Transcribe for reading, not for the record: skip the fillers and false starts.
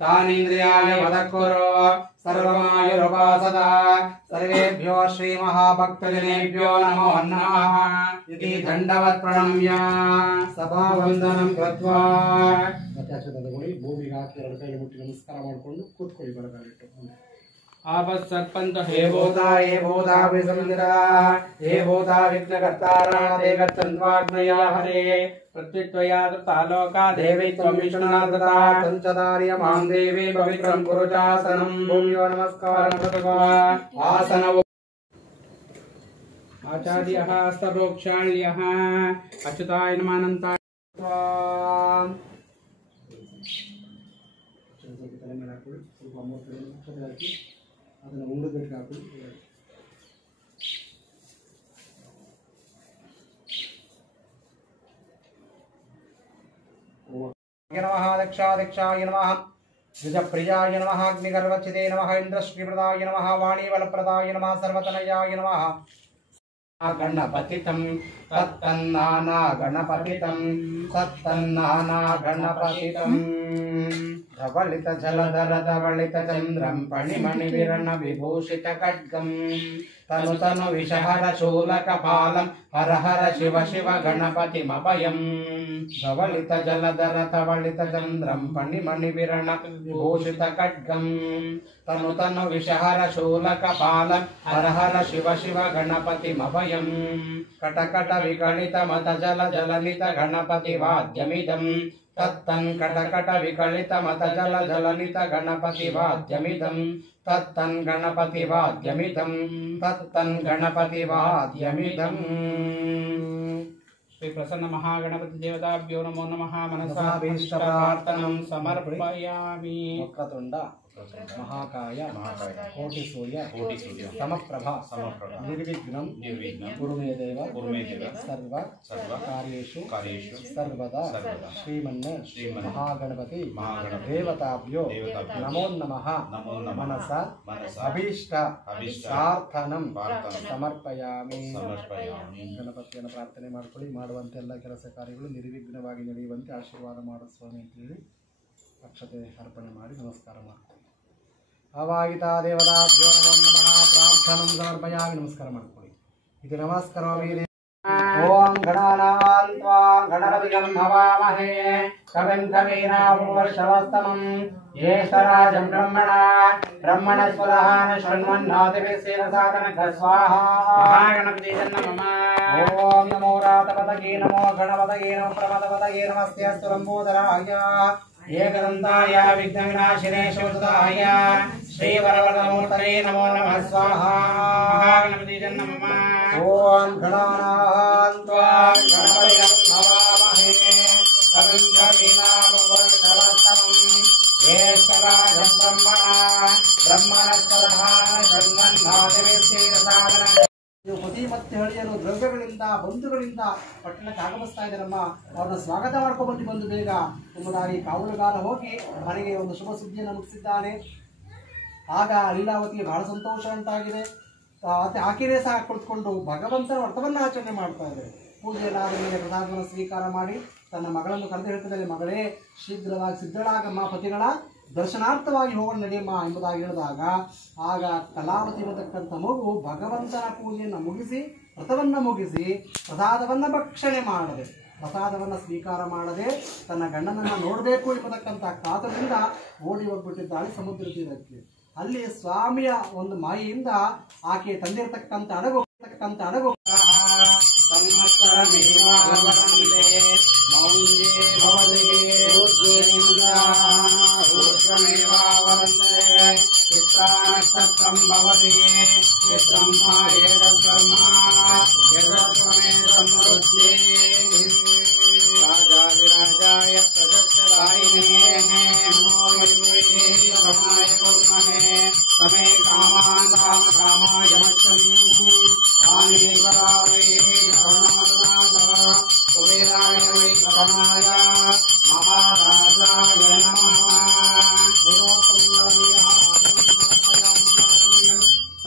तानीन्द्रियाणि वदकुरु सर्वमायुरुपासदा सर्वेभ्यो श्रीमहाभक्तजनेभ्यो नमो नमः इति दण्डवत् प्रणम्य सभावन्दनं कृत्वा ಭೂಮಿಗೆ ಹಾಕಿ ಎರಡು ಕೈ ಮುಟ್ಟಿ ನಮಸ್ಕಾರ ಮಾಡಿಕೊಂಡು ಕೂತ್ಕೊಳ್ಳಿ ಬರಗಾಲಿಟ್ಟು आपस सर्पंत हे भूता विसंदिरा हे भूता विघ्नकर्तारा देवचन्द्वाग्नया हरे प्रत्युत्वया तालोका देवी त्वमिष्णुनादता पंचदार्य मां देवी पवित्रं पुरुषासनं भूम्यो नमस्कारं कृत्वा आसनम् आचार्यः स्तप्रोक्षाल्यः अच्युताय नमः अनन्ताय ಅದನ್ನು ಉಂಡುಗಟ್ಟು ಹಾಕಿ नमः दक्षाय नमः द्विजप्रियाय नमः अग्निगर्वचिते नमः इंद्रश्रीप्रदाय नमः वाणीबलप्रदाय नमः सर्वतनयाय नमः गणपतितं तत्तन्नाना गणपतितं तत्तन्नाना गणपतितं धवलित जलधर धवलित चंद्रं फणिमणि विरण विभूषित खड्गं तनु तनु विषहर शूलकपालं हर हर शिव शिव गणपतिमभयं धवलित जलधर धवलित चंद्रं फणिमणि विरण विभूषित खड्गं तनु तनु विषहर शूलकपालं हर हर शिव शिव गणपतिमभयं कटकट विकलित मत जल जलनित गणपति वाद्यमिदं तत्तन् कटकट विकलित मत जल जलनित गणपति वाद्यमिदं तत्तन् गणपति वाद्यमिदं तत्तन् गणपति वाद्यमिदं श्री प्रसन्न महागणपति देवताभ्यो नमो नमः मनसा भीष्टप्रार्थनं समर्पयामि वक्रतुंड महाकाय कोटि सूर्य समप्रभा निर्विघ्नं कुरु मे देव सर्व कार्येषु सर्वदा श्रीमन् महागणपति देवताभ्यो नमो नमः मनसा अभीष्ट प्रार्थनं समर्पयामि गणपतिಯನ್ನು ಪ್ರಾರ್ಥನೆ ಮಾಡಿಕೊಳ್ಳಿ ಮಾಡುವಂತ ಎಲ್ಲ ಕೆಲಸ ಕಾರ್ಯಗಳು ನಿರ್ವಿಘ್ನವಾಗಿ ನಡೆಯುವಂತೆ ಆಶೀರ್ವಾದ ಮಾಡು ಸ್ವಾಮಿ ಅಂತ ಹೇಳಿ ಅಕ್ಷತೆ ಅರ್ಪಣೆ ಮಾಡಿ ನಮಸ್ಕಾರ ಮಾಡ್ಕೊಳ್ಳಿ अवाहिता देवताभ्यो नमो नमः प्रार्थनं समर्पयामि नमस्कार ಮಾಡ್ಕೊಳ್ಳಿ ಇದು ನಮಸ್ಕಾರಮಿ ओम गणानां त्वा गणपतिं हवामहे कविं कवीनामुपश्रवस्तमं ज्येष्ठराजं ब्रह्मणस्पदः शृण्वन्नादिभिस्सेनसादनघस्वाहा महागणपति नमः ओम नमो रातपतये नमो गणपतये नमो प्रमदपतये नमस्ते अस्तु लंबोदराय एकदन्ताय विघ्नविनाशिने शिवसुताय श्रीवरवरदमूर्तये नमो नमः स्वाहा महागणपति नमः ओम गणानां त्वा गणपतिं हवामहे कविं कवीनामुपश्रवस्तमं ज्येष्ठराजं ब्रह्मणस्पदः शृण्वन्नादिभिस्सेनसादनघस्वाहा ಪತಿ ಮತ್ತೆ ಹಳಿಯರು ದ್ರವ್ಯಗಳಿಂದ ಬಂಧುಗಳಿಂದ ಪಟ್ಟಣಕ್ಕೆ ಆಗಮಿಸ್ತಾ ಇದ್ದಾರಮ್ಮ ಅವ್ರನ್ನ ಸ್ವಾಗತ ಮಾಡ್ಕೊಂಡು ಬಂದು ಬೇಗ ಎಂಬುದಾಗಿ ಕಾವಲುಗಾರ ಹೋಗಿ ಮನೆಗೆ ಒಂದು ಶುಭ ಸುದ್ದಿಯನ್ನು ಮುಗಿಸಿದ್ದಾನೆ. ಆಗ ಲೀಲಾವತಿಗೆ ಬಹಳ ಸಂತೋಷ ಉಂಟಾಗಿದೆ. ಆಕೆಯೇ ಸಹ ಕುಳಿತುಕೊಂಡು ಭಗವಂತನ ವ್ರತವನ್ನು ಆಚರಣೆ ಮಾಡ್ತಾ ಇದ್ದಾರೆ. ಪೂಜೆಯಲ್ಲಾದ ಮೇಲೆ ಪ್ರಸಾದವನ್ನು ಸ್ವೀಕಾರ ಮಾಡಿ ತನ್ನ ಮಗಳನ್ನು ಕರೆದು ಹೇಳ್ತಿದ್ದಾರೆ, ಮಗಳೇ ಶೀಘ್ರವಾಗಿ ಸಿದ್ಧಳಾಗಮ್ಮ, ಪತಿಗಳ ದರ್ಶನಾರ್ಥವಾಗಿ ಹೋಗೋಣ ನಡೆಯಮ್ಮ ಎಂಬುದಾಗಿ ಹೇಳಿದಾಗ ಆಗ ಕಲಾವತಿ ಇರತಕ್ಕಂಥ ಮಗು ಭಗವಂತನ ಪೂಜೆಯನ್ನು ಮುಗಿಸಿ ವ್ರತವನ್ನು ಮುಗಿಸಿ ಪ್ರಸಾದವನ್ನು ಭಕ್ಷಣೆ ಮಾಡದೆ ಪ್ರಸಾದವನ್ನು ಸ್ವೀಕಾರ ಮಾಡದೆ ತನ್ನ ಗಂಡನನ್ನು ನೋಡಬೇಕು ಎಂಬತಕ್ಕಂಥ ಕಾತರದಿಂದ ಓಡಿ ಹೋಗ್ಬಿಟ್ಟಿದ್ದಾಳೆ ಸಮುದ್ರ ತೀರಕ್ಕೆ. ಅಲ್ಲಿ ಸ್ವಾಮಿಯ ಒಂದು ಮಾಯೆಯಿಂದ ಆಕೆ ತಂದಿರತಕ್ಕಂಥ ಅಡಗು चित्रं